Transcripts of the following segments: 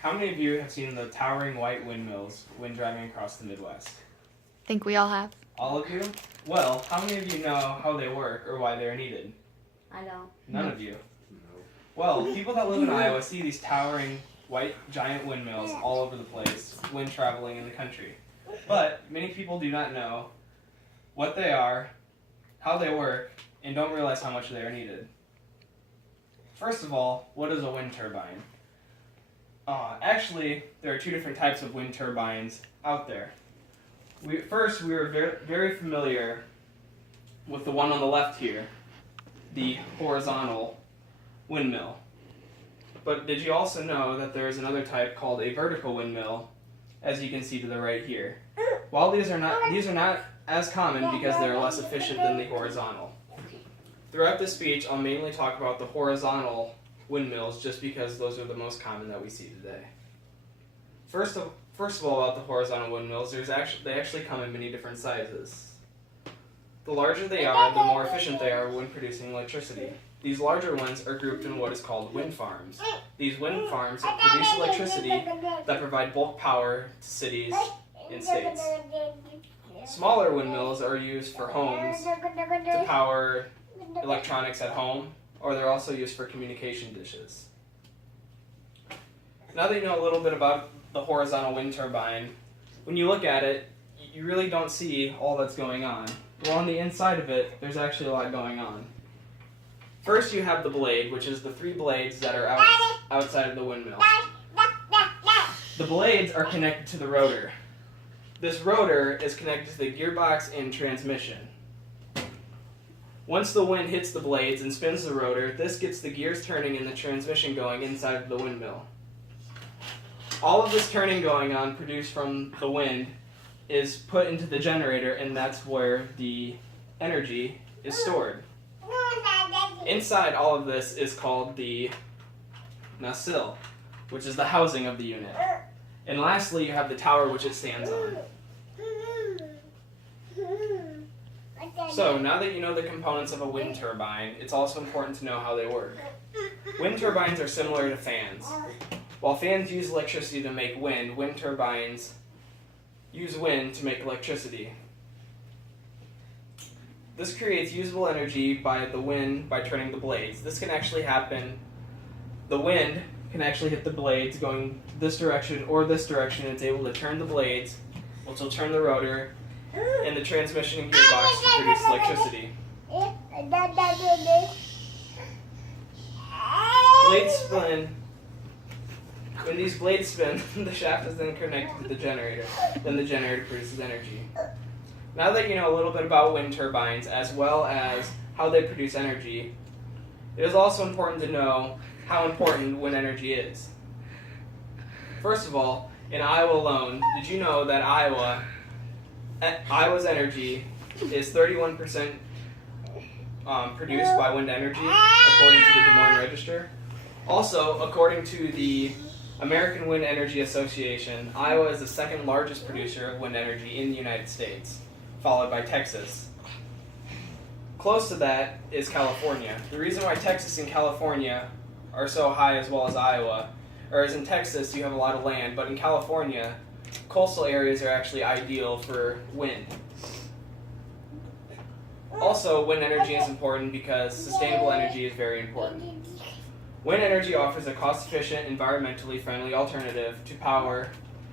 How many of you have seen the towering white windmills when driving across the Midwest? Think we all have. All of you? Well, how many of you know how they work or why they're needed? I don't. None of you. Well, people that live in Iowa see these towering white giant windmills all over the place when traveling in the country. But many people do not know what they are, how they work, and don't realize how much they are needed. First of all, what is a wind turbine? Actually, there are two different types of wind turbines out there. We were very familiar with the one on the left here, the horizontal windmill. But did you also know that there is another type called a vertical windmill, as you can see to the right here? While these are not as common because they are less efficient than the horizontal. Throughout this speech, I'll mainly talk about the horizontal windmills just because those are the most common that we see today. First of all, about the horizontal windmills, they actually come in many different sizes. The larger they are, the more efficient they are when producing electricity. These larger ones are grouped in what is called wind farms. These wind farms produce electricity that provide bulk power to cities and states. Smaller windmills are used for homes to power electronics at home, or they're also used for communication dishes. Now that you know a little bit about the horizontal wind turbine, when you look at it, you really don't see all that's going on. Well, on the inside of it, there's actually a lot going on. First, you have the blade, which is the three blades that are outside of the windmill. The blades are connected to the rotor. This rotor is connected to the gearbox and transmission. Once the wind hits the blades and spins the rotor, this gets the gears turning and the transmission going inside of the windmill. All of this turning going on produced from the wind is put into the generator, and that's where the energy is stored. Inside all of this is called the nacelle, which is the housing of the unit. And lastly, you have the tower which it stands on. So, now that you know the components of a wind turbine, it's also important to know how they work. Wind turbines are similar to fans. While fans use electricity to make wind, wind turbines use wind to make electricity. This creates usable energy by the wind by turning the blades. This can actually happen. The wind can actually hit the blades going this direction or this direction. It's able to turn the blades, which will turn the rotor and the transmission and gearbox to produce electricity. Blades spin. When these blades spin, the shaft is then connected to the generator. Then the generator produces energy. Now that you know a little bit about wind turbines as well as how they produce energy, it is also important to know how important wind energy is. First of all, in Iowa alone, did you know that Iowa's energy is 31% produced by wind energy, according to the Des Moines Register? Also, according to the American Wind Energy Association, Iowa is the second largest producer of wind energy in the United States, followed by Texas. Close to that is California. The reason why Texas and California are so high as well as Iowa, or as in Texas you have a lot of land, but in California, coastal areas are actually ideal for wind. Also, wind energy is important because sustainable energy is very important. Wind energy offers a cost-efficient, environmentally friendly alternative to power,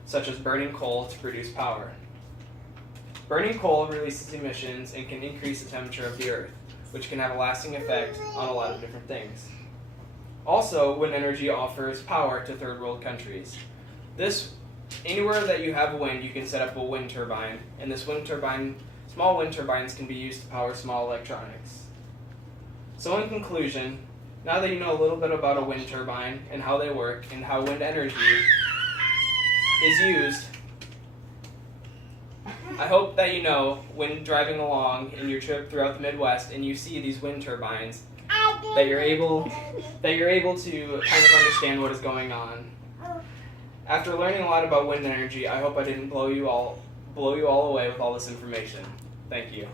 such as burning coal to produce power. Burning coal releases emissions and can increase the temperature of the earth, which can have a lasting effect on a lot of different things. Also, wind energy offers power to third world countries. Anywhere that you have wind, you can set up a wind turbine, and small wind turbines can be used to power small electronics. So in conclusion, now that you know a little bit about a wind turbine and how they work and how wind energy is used, I hope that you know when driving along in your trip throughout the Midwest and you see these wind turbines, that you're able to kind of understand what is going on. After learning a lot about wind energy, I hope I didn't blow you all away with all this information. Thank you.